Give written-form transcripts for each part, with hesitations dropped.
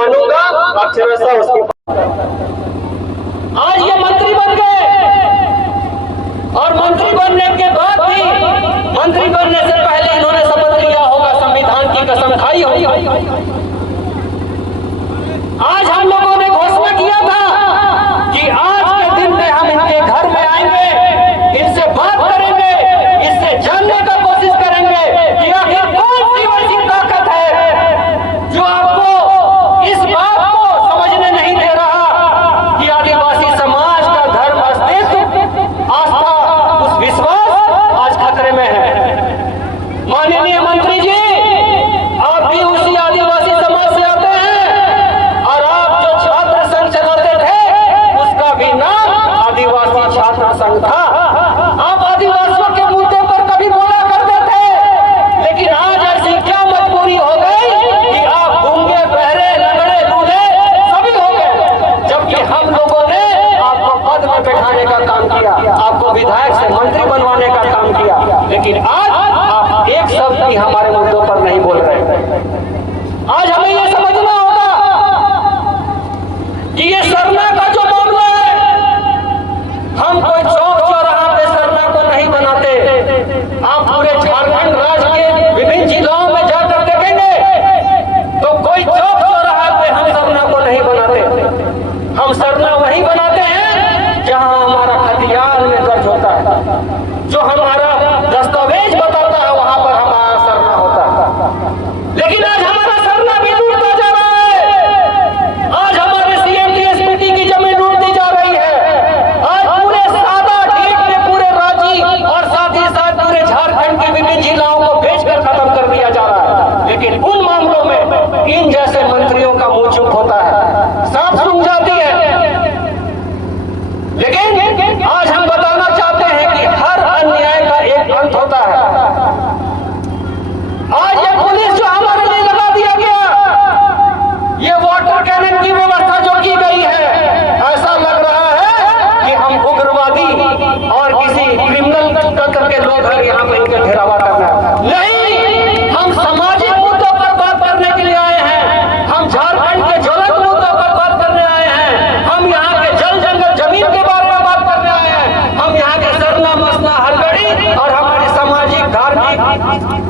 मानूंगा अक्षरशः उसकी। आज ये मंत्री बन गए और मंत्री बनने के बाद भी, मंत्री बनने से पहले इन्होंने शपथ लिया होगा, संविधान की कसम खाई होगी। आज हम लोगों ने घोषणा किया था कि आज के दिन में हम इनके घर में आएंगे, इनसे बात करेंगे, इससे जानने का कोशिश करेंगे कि आखिर कौन सी वैसी ताकत है जो आपको इस बात को समझने नहीं दे रहा कि आदिवासी समाज का धर्म, अस्तित्व, आस्था, उस विश्वास आज खतरे में है। माननीय मंत्री जी, आप भी उसी आदिवासी समाज से आते हैं और आप जो छात्र संघ चलाते थे उसका भी नाम आदिवासी छात्र संघ था। आप आदिवासियों के मुद्दे पर कभी बोला करते थे, लेकिन आज ऐसी क्या मजबूरी हो गई कि आप गूंगे, बहरे, लंगड़े, लूले सभी हो गए, जबकि हम लोगों ने आपको पद में बैठाने का काम किया, आपको विधायक से मंत्री बनवाने का काम किया, लेकिन आज आप एक शब्द भी हमारे मुद्दों पर नहीं बोल रहे। आज हमें यह समझना होगा कि ये सरना का जो मामला है, हम कोई चौक चौराहा पे सरना को नहीं बनाते। आप पूरे झारखंड राज्य के विभिन्न जिलाओं में जाकर देखेंगे तो कोई चौक चौराहा पे हम सरना को नहीं बनाते। हम सरना वहीं बनाते हैं जहां हमारा खतियान में दर्ज होता है, जो हमारा दस्तावेज बताता है, वहां पर हमारा सरना होता है। लेकिन आज हमारा सरना भी लूटता जा रहा है। आज हमारे सीएम की एसपीटी की जमीन लूटती जा रही है। आज पूरे सादा ढीठ में पूरे राज्य और साथ ही साथ पूरे झारखंड के विभिन्न जिलाओं को बेचकर खत्म कर दिया जा रहा है। लेकिन उन मामलों में इन जैसे मंत्रियों का मुंह चुप होता है, सांप सूंघ जाती है। लेकिन आज हम बताना चाहते हैं कि हर अन्याय का एक अंत होता है। आज ये पुलिस जो हमारे लिए लगा दिया गया, ये वाटर कैनन की व्यवस्था जो की गई है, ऐसा लग रहा है कि हम उग्रवादी और किसी क्रिमिनल तंत्र के लोग हैं, यहाँ पे इनका घेरावा करना है। नहीं, हम सामाजिक मुद्दों पर बात करने के लिए आए हैं। हम झारखंड के ज्वलंत मुद्दों पर बात करने आए हैं। हम यहाँ के जल जंगल जमीन के बारे में बात करने आए हैं। हम यहाँ के सरना मसना हड़बड़ी और हमारी सामाजिक धार्मिक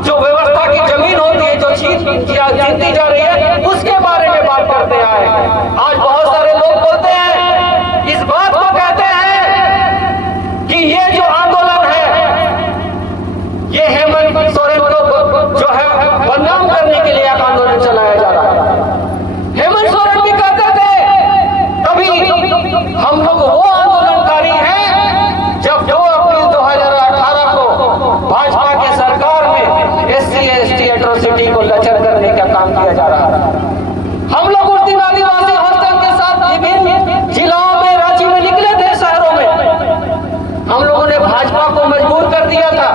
जो व्यवस्था की जमीन होती है, जो छीनती जा रही है, उसके बारे में बात करते आए हैं। आज बहुत सारे लोग बोलते हैं, इस बात को कहते हैं कि ये जो आंदोलन है, ये हेमंत सोरेन को जो है बदनाम करने के लिए एक आंदोलन चलाया जा रहा है। हेमंत सोरेन भी कहते थे कभी हम लोग वो आंदोलनकारी हैं जब 2 अप्रैल 2018 को भाजपा के सरकार में SC/ST एट्रोसिटी को लचर करने का काम किया जा रहा है। हम लोग उस दिन आदिवासी हॉस्टल के साथ विभिन्न जिलाओं में, रांची में निकले थे, शहरों में। हम लोगों ने भाजपा को मजबूर कर दिया था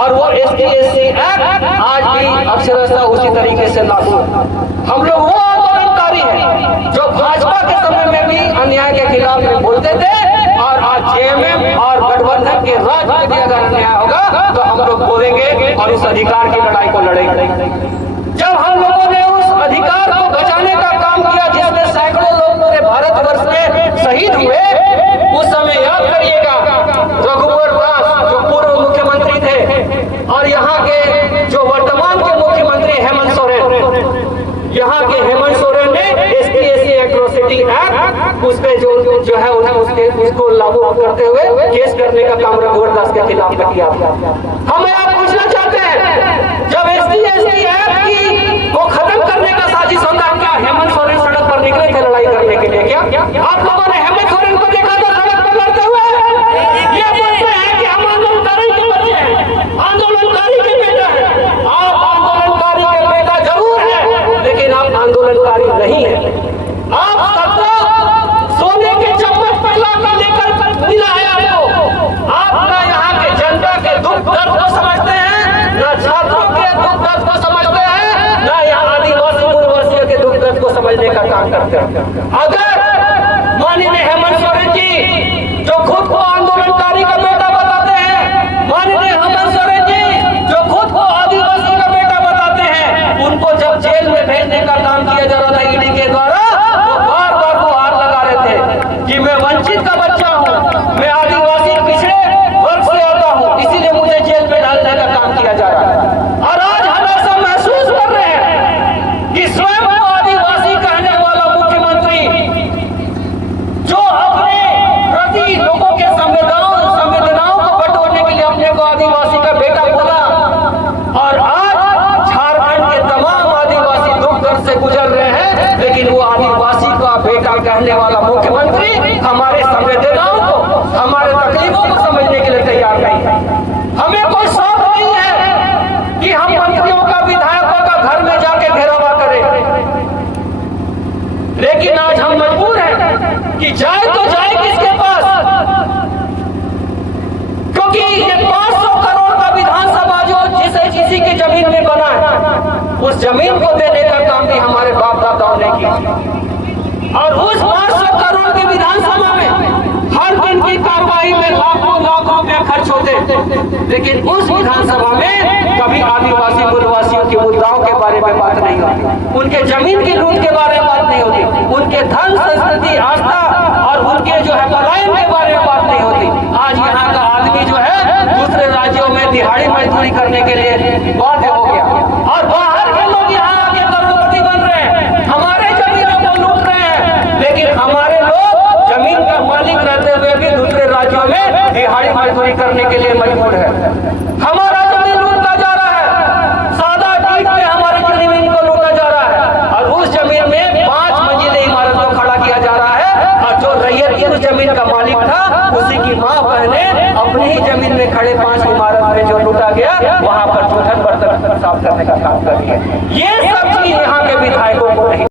और वो SC/ST एक्ट आज भी अक्षरशः उसी तरीके से लागू है। हम लोग वो आंदोलनकारी हैं जो भाजपा के समय में भी अन्याय के खिलाफ में बोलते थे, और आज JMM और गठबंधन के राज में भी अगर अन्याय होगा तो हम लोग बोलेंगे और इस अधिकार की लड़ाई को लड़ेंगे। जब हम लोगों ने उस अधिकार को बचाने का काम किया जिसमें सैकड़ों लोग पूरे भारतवर्ष में शहीद हुए, उस समय याद करिएगा रघुवर दास जो पूर्व मुख्यमंत्री थे और यहाँ के जो वर्तमान के मुख्यमंत्री हेमंत सोरेन, यहाँ के हेमंत सोरेन ने SC/ST एट्रोसिटी एक्ट उस पे जो है उसको लागू करते हुए केस करने का काम रघुवर दास के खिलाफ किया। हमें आप पूछना चाहते हैं, जब SC/ST एक्ट को खत्म करने का साजिश होता है, क्या हेमंत सोरेन सड़क पर निकले थे लड़ाई करने के लिए? क्या आप लोगों ने हेमंत सोरेन को देखा था सड़क पर लड़ते हुए? ये बोलते हैं कि हम आंदोलनकारी के बच्चे हैं, आंदोलनकारी के बेटा हैं। आप आंदोलनकारी के बेटा जरूर है, लेकिन आप आंदोलनकारी नहीं है। आप सबको सोने के चम्मच पिलाकर लेकर मिला है आपको। आप ना यहाँ के जनता के दुख दर्द को समझते हैं, ना छात्रों के दुख दर्द को समझते हैं, ना यहाँ आदिवासी मूलवासियों के दुख दर्द को समझने का काम करते हैं। अगर माननीय हेमंत सोरेन जी जो खुद को आंदोलनकारी का बेटा बताते हैं, माननीय हेमंत सोरेन जी जो खुद को आदिवासी का बेटा बताते हैं, उनको जब जेल में भेजने का काम किया जा रहा था ईडी के गुजर रहे हैं, लेकिन वो आदिवासी का बेटा कहने वाला मुख्यमंत्री हमारे संवेदनाओं को, हमारे तकलीफों को समझने के लिए तैयार नहीं है। हमें कोई शौक नहीं है कि हम मंत्रियों का, विधायकों का घर में जाके घेरावा करें, लेकिन आज हम मजबूर हैं कि जाए तो जाए किसके पास, क्योंकि ये 500 करोड़ का विधानसभा जो जिसे किसी की जमीन में बना है, उस जमीन को देने का काम भी हमारे बाप दादाओं ने किया। और उस 500 करोड़ की विधानसभा में हर दिन की कार्रवाई में लाखों लाख रुपए खर्च होते, लेकिन उस विधानसभा में कभी आदिवासी मूलवासियों के मुद्दाओं के बारे में बात नहीं होती, उनके जमीन की लूट के बारे में बात नहीं होती, उनके धन, संस्कृति, आस्था और उनके जो है पलायन के बारे में बात नहीं होती। आज यहाँ का आदमी जो है दूसरे राज्यों में दिहाड़ी मजदूरी करने के लिए बाध्य हो गया, और बाहर के लोग यहाँ आके करोड़पति बन रहे हैं, हमारे जमीनों को लूट रहे हैं, लेकिन हमारे लोग जमीन का मालिक रहते हुए भी दूसरे राज्यों में दिहाड़ी मजदूरी करने के लिए मजबूर है। हमारा जमीन लूटा जा रहा है, सादा ईंट में हमारी जमीन को लूटा जा रहा है, और उस जमीन में 5 मंजिले इमारत को खड़ा किया जा रहा है, और जो रैयत की उस जमीन का मालिक था, उसी की माँ बहने अपनी ही जमीन में खड़े 5 इमारत में जो लूटा गया, वहां पर जूठन बर्तन साफ करने का काम कर रही है। ये सब चीज यहाँ के विधायकों को नहीं